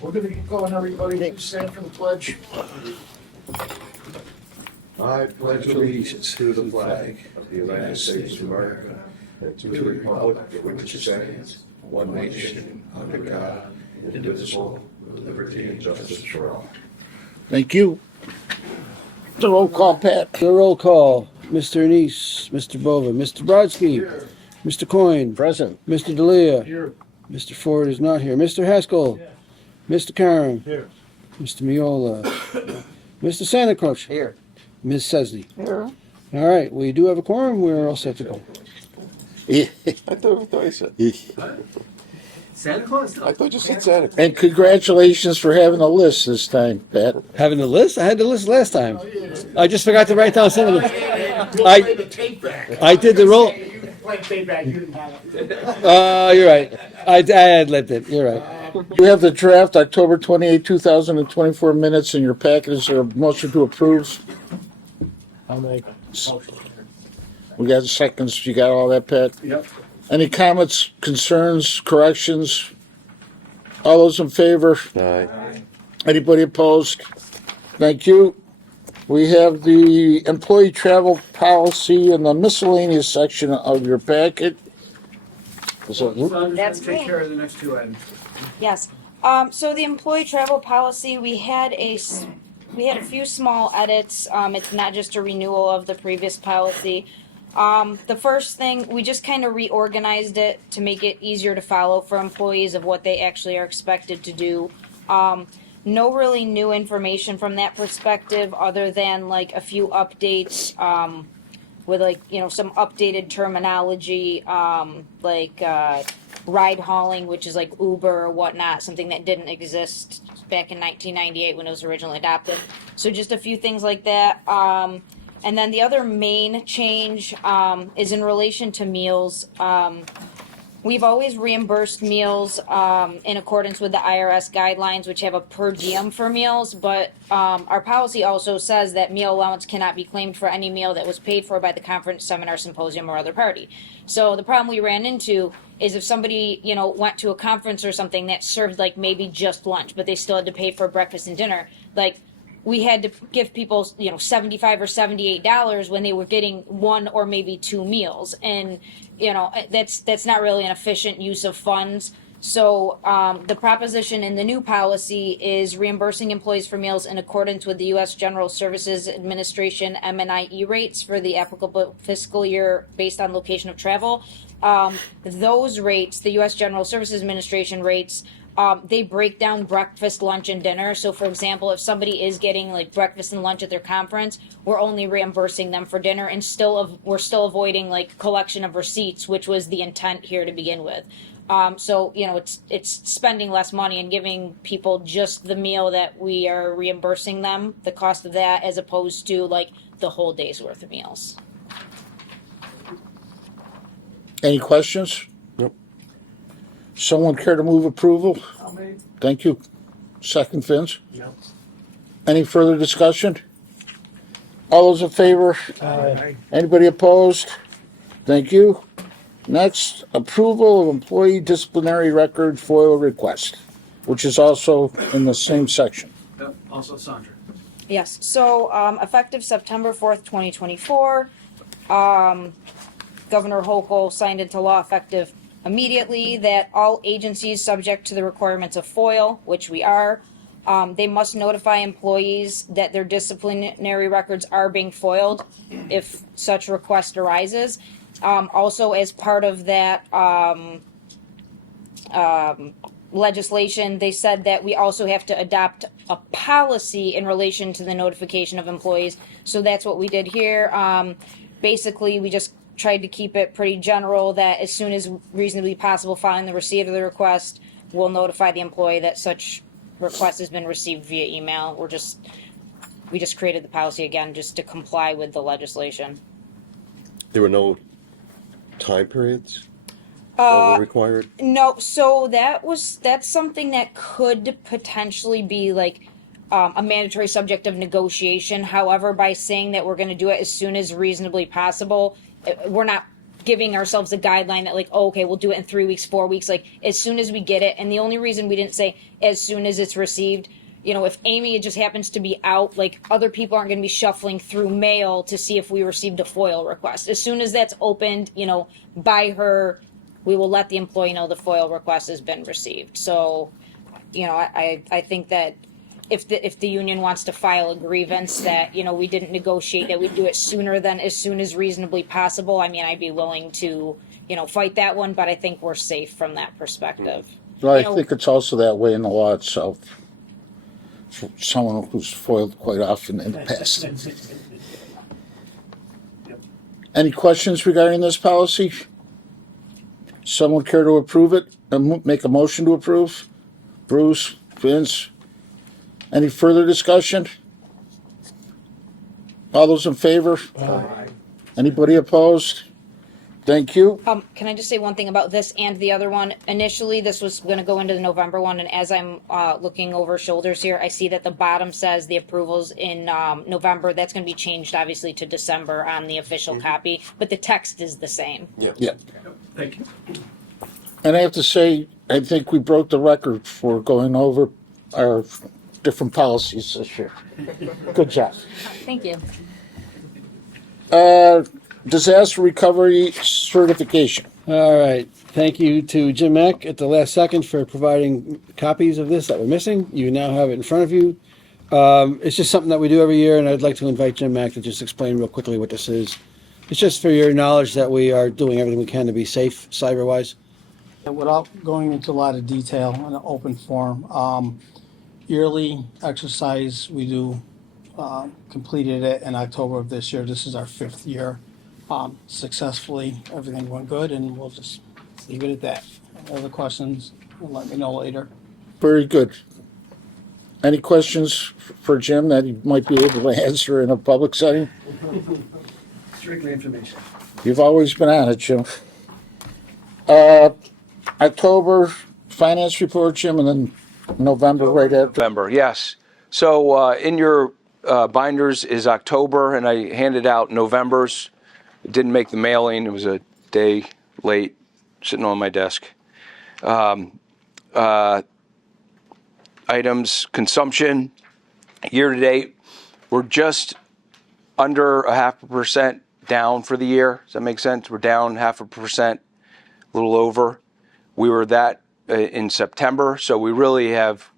We're gonna get going, everybody. Stand for the pledge. I pledge allegiance to the flag of the United States of America, and to the republic for which it stands, one nation, under God, indivisible, with liberty and justice for all. Thank you. The roll call, Pat. The roll call. Mr. Anise, Mr. Bova, Mr. Brodsky, Mr. Coyne, Present. Mr. D'Elia, Here. Mr. Ford is not here, Mr. Haskell, Mr. Karen, Here. Mr. Miola, Mr. Santa Cruz, Here. Ms. Sesley. Here. All right, we do have a quorum. We're all set to go. I thought I said. Santa Claus? I thought you said Santa. And congratulations for having a list this time, Pat. Having the list? I had the list last time. I just forgot to write down some of them. We'll play the tape back. I did the roll. You can play tape back, you didn't have it. You're right. I had left it. You're right. You have the draft October 28, 2024 minutes in your packet. Is there a motion to approve? I'll make. We got seconds. You got all that, Pat? Yep. Any comments, concerns, corrections? All those in favor? Aye. Anybody opposed? Thank you. We have the employee travel policy in the miscellaneous section of your packet. Is it- That's Take me. care of the next two items. Yes. So the employee travel policy, we had a few small edits. It's not just a renewal of the previous policy. The first thing, we just kind of reorganized it to make it easier to follow for employees of what they actually are expected to do. No really new information from that perspective, other than like a few updates, with like, some updated terminology, ride hauling, which is like Uber or whatnot, something that didn't exist back in 1998 when it was originally adopted. So just a few things like that. And then the other main change is in relation to meals. We've always reimbursed meals in accordance with the IRS guidelines, which have a per diem for meals, but our policy also says that meal allowance cannot be claimed for any meal that was paid for by the conference, seminar, symposium, or other party. So the problem we ran into is if somebody, went to a conference or something that served like maybe just lunch, but they still had to pay for breakfast and dinner, like we had to give people, $75 or $78 when they were getting one or maybe two meals. And, that's not really an efficient use of funds. So the proposition in the new policy is reimbursing employees for meals in accordance with the U.S. General Services Administration MNIE rates for the applicable fiscal year based on location of travel. Those rates, the U.S. General Services Administration rates, they break down breakfast, lunch, and dinner. So, for example, if somebody is getting like breakfast and lunch at their conference, we're only reimbursing them for dinner, and we're still avoiding like collection of receipts, which was the intent here to begin with. So it's spending less money and giving people just the meal that we are reimbursing them, the cost of that, as opposed to like the whole day's worth of meals. Any questions? Nope. Someone care to move approval? I'll make. Thank you. Second, Vince. Yep. Any further discussion? All those in favor? Aye. Anybody opposed? Thank you. Next, approval of employee disciplinary record FOIL request, which is also in the same section. Yep. Also Sandra. Yes, so effective September 4th, 2024, Governor Hochul signed into law effective immediately that all agencies subject to the requirements of FOIL, which we are, they must notify employees that their disciplinary records are being FOILed if such request arises. Also, as part of that legislation, they said that we also have to adopt a policy in relation to the notification of employees. So that's what we did here. Basically, we just tried to keep it pretty general that as soon as reasonably possible following the receipt of the request, we'll notify the employee that such request has been received via email. We just created the policy again just to comply with the legislation. There were no time periods that were required? No, so that's something that could potentially be like a mandatory subject of negotiation. However, by saying that we're going to do it as soon as reasonably possible, we're not giving ourselves a guideline that like, oh, okay, we'll do it in 3 weeks, 4 weeks, like as soon as we get it. And the only reason we didn't say as soon as it's received, you know, if Amy just happens to be out, like other people aren't going to be shuffling through mail to see if we received a FOIL request. As soon as that's opened, you know, by her, we will let the employee know the FOIL request has been received. So, you know, I think that if the union wants to file a grievance that, you know, we didn't negotiate, that we do it sooner than as soon as reasonably possible, I mean, I'd be willing to, you know, fight that one, but I think we're safe from that perspective. Well, I You know, think it's also that way in the law itself. For someone who's foiled quite often in the past. Any questions regarding this policy? Someone care to approve it? Make a motion to approve? Bruce, Vince? Any further discussion? All those in favor? Anybody opposed? Thank you. Can I just say one thing about this and the other one? Initially, this was going to go into the November one, and as I'm looking over shoulders here, I see that the bottom says the approvals in November. That's going to be changed, obviously, to December on the official copy, but the text is the same. Yeah. Thank you. And I have to say, I think we broke the record for going over our different policies this year. Good job. Thank you. Disaster recovery certification. All right. Thank you to Jim Mack at the last second for providing copies of this that were missing. You now have it in front of you. It's just something that we do every year, and I'd like to invite Jim Mack to just explain real quickly what this is. It's just for your knowledge that we are doing everything we can to be safe cyber-wise. Without going into a lot of detail in an open forum, yearly exercise we do, completed it in October of this year. This is our 5th year. Successfully, everything went good, and we'll just leave it at that. Other questions, let me know later. Very good. Any questions for Jim that he might be able to answer in a public setting? Strictly information. You've always been on it, Jim. October finance report, Jim, and then November right after. November, yes. So in your binders is October, and I handed out November's. It didn't make the mailing. It was a day late, sitting on my desk. Items, consumption, year to date, we're just under 0.5% down for the year. Does that make sense? We're down 0.5%, a little over. We were that in September, so we really have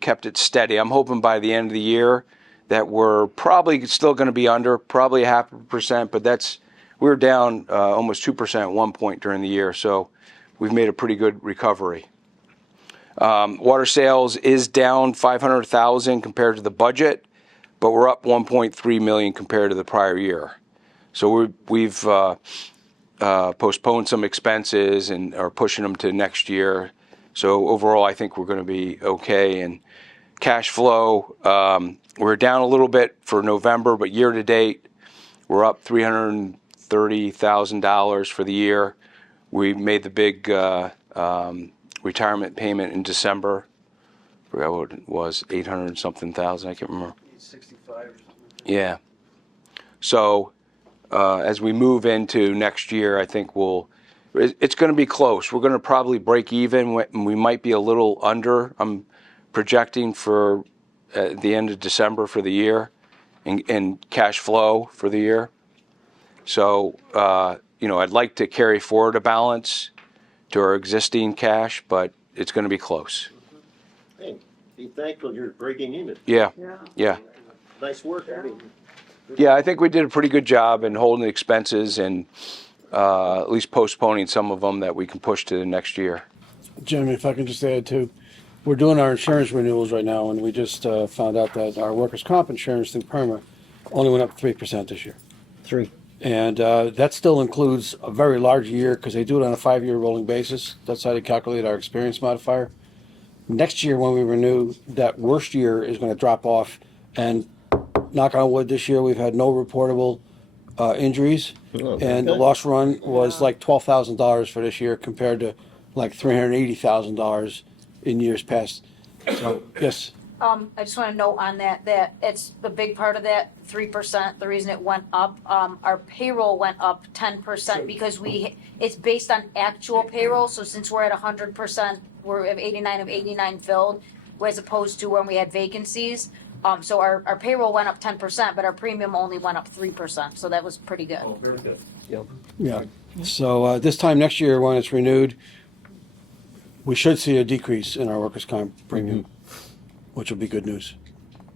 kept it steady. I'm hoping by the end of the year that we're probably still going to be under, probably 0.5%, but we were down almost 2% at one point during the year, so we've made a pretty good recovery. Water sales is down $500,000 compared to the budget, but we're up $1.3 million compared to the prior year. So we've postponed some expenses and are pushing them to next year. So overall, I think we're going to be okay. And cash flow, we're down a little bit for November, but year to date, we're up $330,000 for the year. We made the big retirement payment in December. I forgot what it was, 800 something thousand. I can't remember. 65 or something. Yeah. So as we move into next year, I think it's going to be close. We're going to probably break even. We might be a little under. I'm projecting for the end of December for the year and cash flow for the year. So, I'd like to carry forward a balance to our existing cash, but it's going to be close. Hey, be thankful you're breaking even. Yeah. Nice work. Yeah, I think we did a pretty good job in holding the expenses and at least postponing some of them that we can push to the next year. Jim, if I can just add too, we're doing our insurance renewals right now, and we just found out that our workers' comp insurance through PERMA only went up 3% this year. 3. And that still includes a very large year because they do it on a 5-year rolling basis. That's how they calculate our experience modifier. Next year when we renew, that worst year is going to drop off. And knock on wood, this year we've had no reportable injuries. And the loss run was like $12,000 for this year compared to like $380,000 in years past. So, yes. I just want to note on that it's the big part of that 3%. The reason it went up, our payroll went up 10% because it's based on actual payroll. So since we're at 100%, we're at 89 of 89 filled, as opposed to when we had vacancies. So our payroll went up 10%, but our premium only went up 3%. So that was pretty good. Oh, very good. Yeah. So this time next year, when it's renewed, we should see a decrease in our workers' comp premium, which will be good news.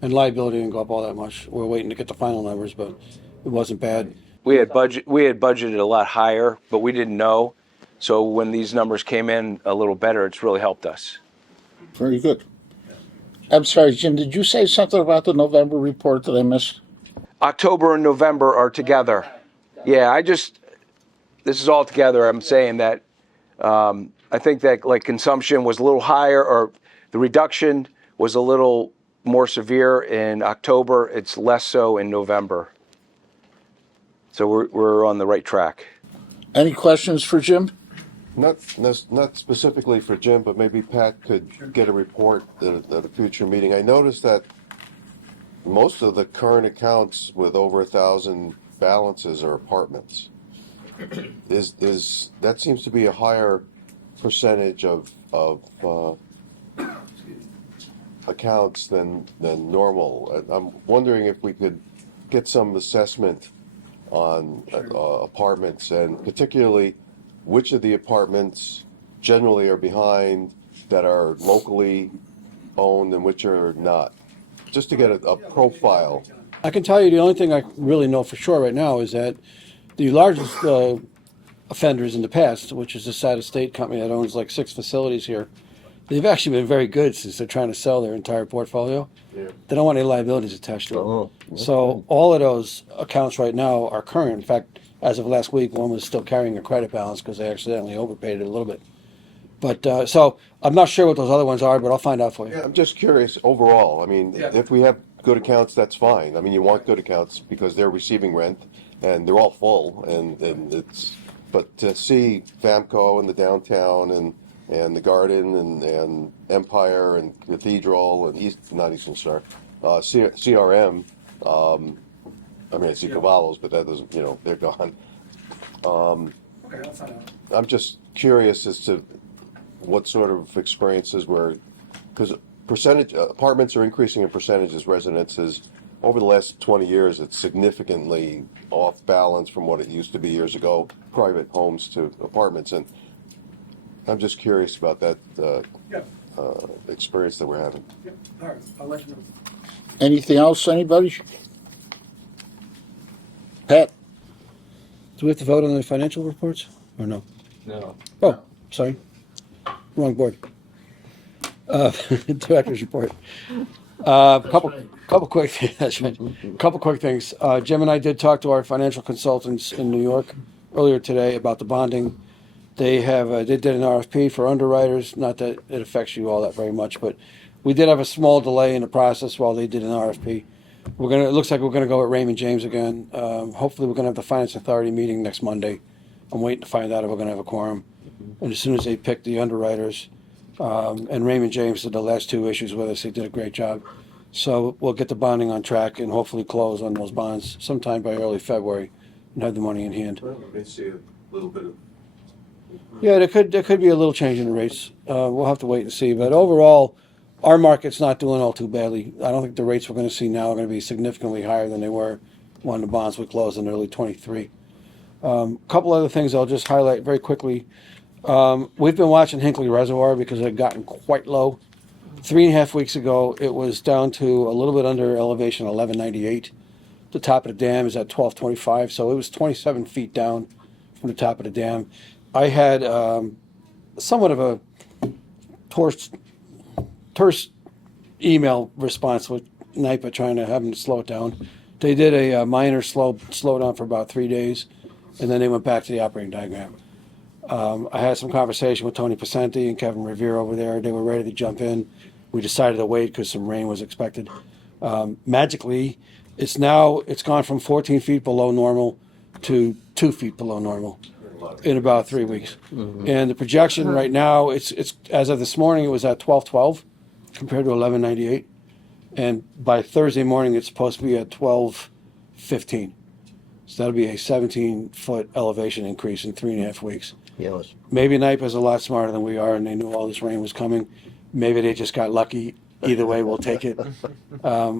And liability didn't go up all that much. We're waiting to get the final numbers, but it wasn't bad. We had budgeted a lot higher, but we didn't know. So when these numbers came in a little better, it's really helped us. Very good. I'm sorry, Jim, did you say something about the November report that I missed? October and November are together. Yeah, this is all together. I'm saying that I think that like consumption was a little higher, or the reduction was a little more severe in October. It's less so in November. So we're on the right track. Any questions for Jim? Not specifically for Jim, but maybe Pat could get a report at a future meeting. I noticed that most of the current accounts with over 1,000 balances are apartments. Is that seems to be a higher percentage of accounts than normal. I'm wondering if we could get some assessment on apartments, and particularly which of the apartments generally are behind that are locally owned and which are not, just to get a profile. I can tell you the only thing I really know for sure right now is that the largest offenders in the past, which is the Sad Estate Company that owns like 6 facilities here, they've actually been very good since they're trying to sell their entire portfolio. Yeah. They don't want any liabilities attached to it. Oh, So all of those accounts right now are current. In fact, as of last week, one was still carrying a credit balance because they accidentally overpaid it a little bit. But so I'm not sure what those other ones are, but I'll find out for you. Yeah, I'm just curious overall. I mean, Yeah. if we have good accounts, that's fine. I mean, you want good accounts because they're receiving rent and they're all full, and it's. But to see Famco and the downtown and the Garden and Empire and Cathedral and not Eastern Star, CRM. I mean, I see Cavallo's, but that doesn't, they're gone. Okay, I'll find out. I'm just curious as to what sort of experiences were, because apartments are increasing in percentages, residences. Over the last 20 years, it's significantly off balance from what it used to be years ago, private homes to apartments. And I'm just curious about that Yeah, experience that we're having. yeah, all right, I'll let you know. Anything else, anybody? Pat? Do we have to vote on the financial reports or no? No. Oh, sorry. Wrong board. Director's report. Couple quick things. Jim and I did talk to our financial consultants in New York earlier today about the bonding. They did an RFP for underwriters. Not that it affects you all that very much, but we did have a small delay in the process while they did an RFP. It looks like we're gonna go with Raymond James again. Hopefully we're gonna have the Finance Authority meeting next Monday. I'm waiting to find out if we're gonna have a quorum. And as soon as they pick the underwriters, and Raymond James did the last 2 issues with us, they did a great job. So we'll get the bonding on track and hopefully close on those bonds sometime by early February and have the money in hand. Well, we may see a little bit of. Yeah, there could be a little change in the rates. We'll have to wait and see. But overall, our market's not doing all too badly. I don't think the rates we're going to see now are going to be significantly higher than they were when the bonds would close in early 23. Couple other things I'll just highlight very quickly. We've been watching Hinkley Reservoir because it had gotten quite low. 3.5 weeks ago, it was down to a little bit under elevation 1198. The top of the dam is at 1225, so it was 27 feet down from the top of the dam. I had somewhat of a terse email response with NYPA trying to have them slow it down. They did a minor slowdown for about 3 days, and then they went back to the operating diagram. I had some conversation with Tony Pacenti and Kevin Revere over there. They were ready to jump in. We decided to wait because some rain was expected. Magically, it's gone from 14 feet below normal to 2 feet below normal in about 3 weeks. And the projection right now, it's as of this morning, it was at 1212 compared to 1198. And by Thursday morning, it's supposed to be at 12:15. So that'll be a 17-foot elevation increase in 3.5 weeks. Yes. Maybe NIPA's a lot smarter than we are, and they knew all this rain was coming. Maybe they just got lucky. Either way, we'll take it.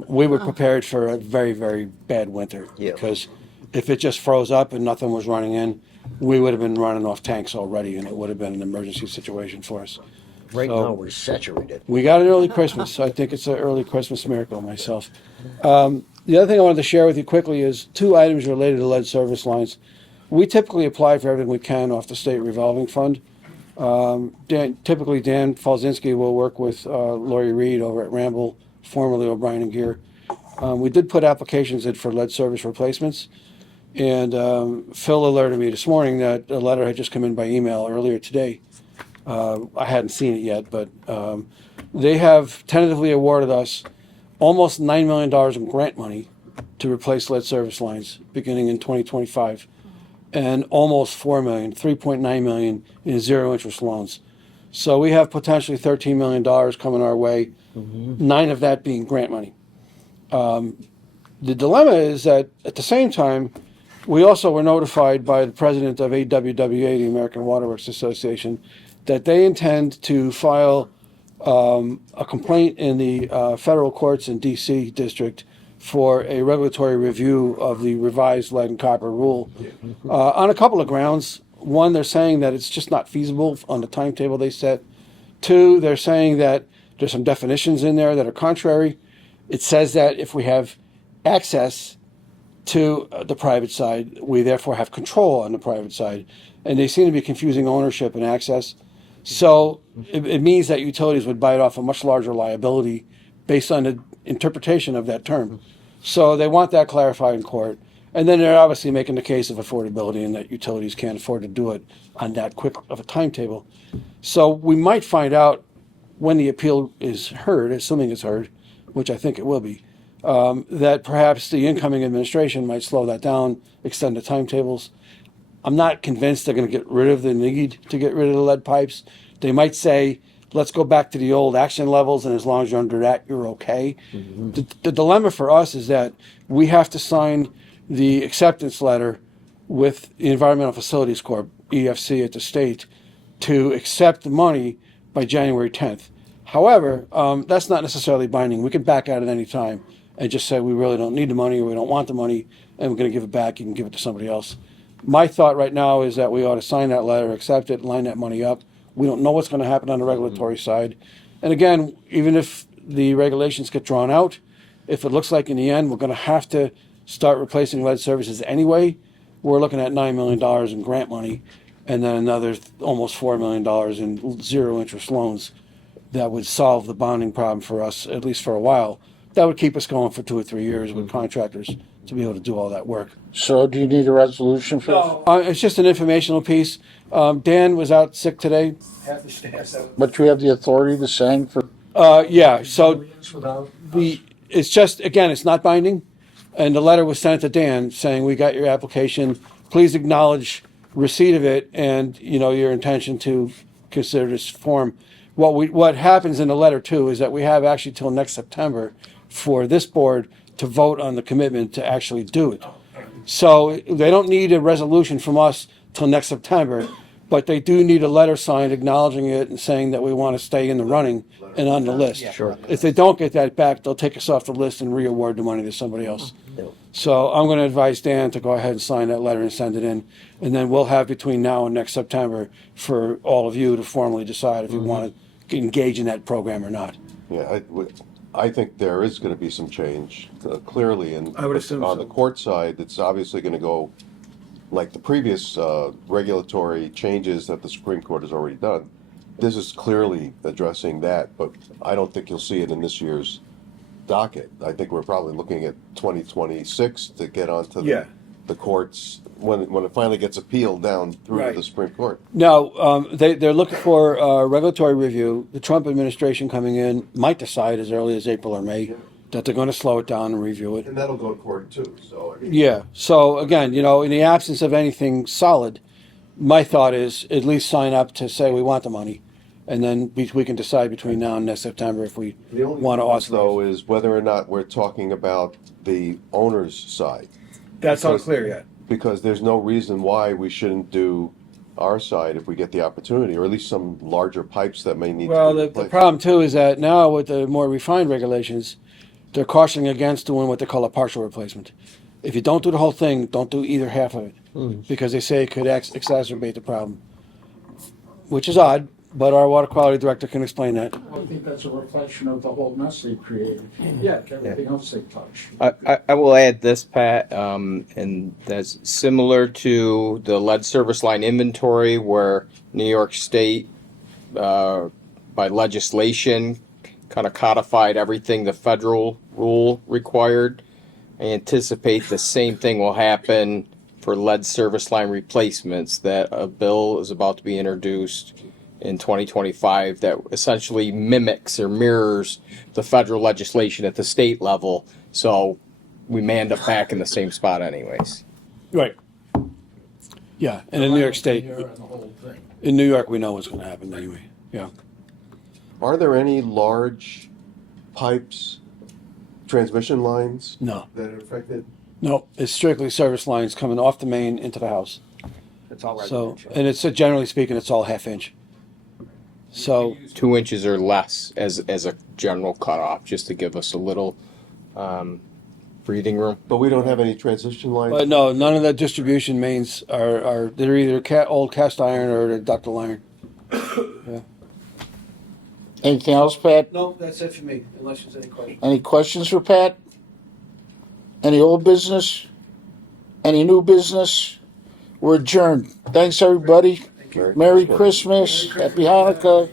We were prepared for a very, very bad winter. Yeah. Because if it just froze up and nothing was running in, we would have been running off tanks already, and it would have been an emergency situation for us. Right So- now, we're saturated. We got an early Christmas. I think it's an early Christmas miracle myself. The other thing I wanted to share with you quickly is 2 items related to lead service lines. We typically apply for everything we can off the state revolving fund. Typically, Dan Falzinski will work with Lori Reed over at Ramble, formerly O'Brien and Gear. We did put applications in for lead service replacements, and Phil alerted me this morning that a letter had just come in by email earlier today. I hadn't seen it yet, but they have tentatively awarded us almost $9 million in grant money to replace lead service lines beginning in 2025, and almost $4 million, $3.9 million in zero interest loans. So we have potentially $13 million coming our way, 9 of that being grant money. The dilemma is that at the same time, we also were notified by the president of AWWA, the American Waterworks Association, that they intend to file a complaint in the federal courts in D.C. district for a regulatory review of the revised lead and copper rule on a couple of grounds. One, they're saying that it's just not feasible on the timetable they set. 2, they're saying that there's some definitions in there that are contrary. It says that if we have access to the private side, we therefore have control on the private side. And they seem to be confusing ownership and access. So it means that utilities would bite off a much larger liability based on the interpretation of that term. So they want that clarified in court. And then they're obviously making the case of affordability and that utilities can't afford to do it on that quick of a timetable. So we might find out when the appeal is heard, assuming it's heard, which I think it will be, that perhaps the incoming administration might slow that down, extend the timetables. I'm not convinced they're going to get rid of the need to get rid of the lead pipes. They might say, let's go back to the old action levels, and as long as you're under that, you're okay. The dilemma for us is that we have to sign the acceptance letter with the Environmental Facilities Corp, EFC at the state, to accept the money by January 10th. However, that's not necessarily binding. We can back out at any time and just say we really don't need the money or we don't want the money and we're going to give it back. You can give it to somebody else. My thought right now is that we ought to sign that letter, accept it, line that money up. We don't know what's going to happen on the regulatory side. And again, even if the regulations get drawn out, if it looks like in the end we're going to have to start replacing lead services anyway, we're looking at $9 million in grant money and then another almost $4 million in zero interest loans that would solve the bonding problem for us, at least for a while. That would keep us going for 2 or 3 years with contractors to be able to do all that work. So do you need a resolution for this? No, It's just an informational piece. Dan was out sick today. have to stay. But you have the authority to sign for, Yeah, so Without it's just, again, it's not binding. And the letter was sent to Dan saying, we got your application. Please acknowledge receipt of it and, your intention to consider this form. What happens in the letter too is that we have actually till next September for this board to vote on the commitment to actually do it. So they don't need a resolution from us till next September, but they do need a letter signed acknowledging it and saying that we want to stay in the running and on the list. Sure. If they don't get that back, they'll take us off the list and re-award the money to somebody else. So I'm going to advise Dan to go ahead and sign that letter and send it in. And then we'll have between now and next September for all of you to formally decide if you want to engage in that program or not. Yeah, I think there is going to be some change, clearly, and I would assume on so. the court side, it's obviously going to go like the previous regulatory changes that the Supreme Court has already done. This is clearly addressing that, but I don't think you'll see it in this year's docket. I think we're probably looking at 2026 to get onto Yeah. the courts when it finally gets appealed down through to Right. the Supreme Court. Now, they're looking for regulatory review. The Trump administration coming in might decide as early as April or May that they're going to slow it down and review it. And that'll go to court too, so. I mean, Yeah. So again, in the absence of anything solid, my thought is at least sign up to say we want the money, And then we can decide between now and next September if we The only want to difference, authorize. though, is whether or not we're talking about the owner's side. That's because- unclear yet. Because there's no reason why we shouldn't do our side if we get the opportunity, or at least some larger pipes that may need Well, to be the replaced. problem too is that now with the more refined regulations, they're cautioning against doing what they call a partial replacement. If you don't do the whole thing, don't do either half of it, because they say it could exacerbate the problem. Which is odd, but our water quality director can explain that. I think that's a reflection of the whole mess they created. Yeah. Everything else they touch. I will add this, Pat, and that's similar to the lead service line inventory where New York State, by legislation, kind of codified everything the federal rule required. I anticipate the same thing will happen for lead service line replacements, that a bill is about to be introduced in 2025 that essentially mimics or mirrors the federal legislation at the state level. So we may end up back in the same spot anyways. Right. Yeah, and in New York State, Here and the whole thing. in New York, we know what's going to happen anyway. Yeah. Are there any large pipes, transmission lines No, that are affected? no, it's strictly service lines coming off the main into the house. It's all So, and it's generally speaking, it's all half inch. So, 2 inches or less as a general cutoff, just to give us a little breathing room. But we don't have any transition lines? but no, none of the distribution mains are they're either old cast iron or they're ductile iron. Anything else, Pat? No, that's it for me, unless there's any questions. Any questions for Pat? Any old business? Any new business? We're adjourned. Thanks, everybody. Merry Christmas. Happy Hanukkah.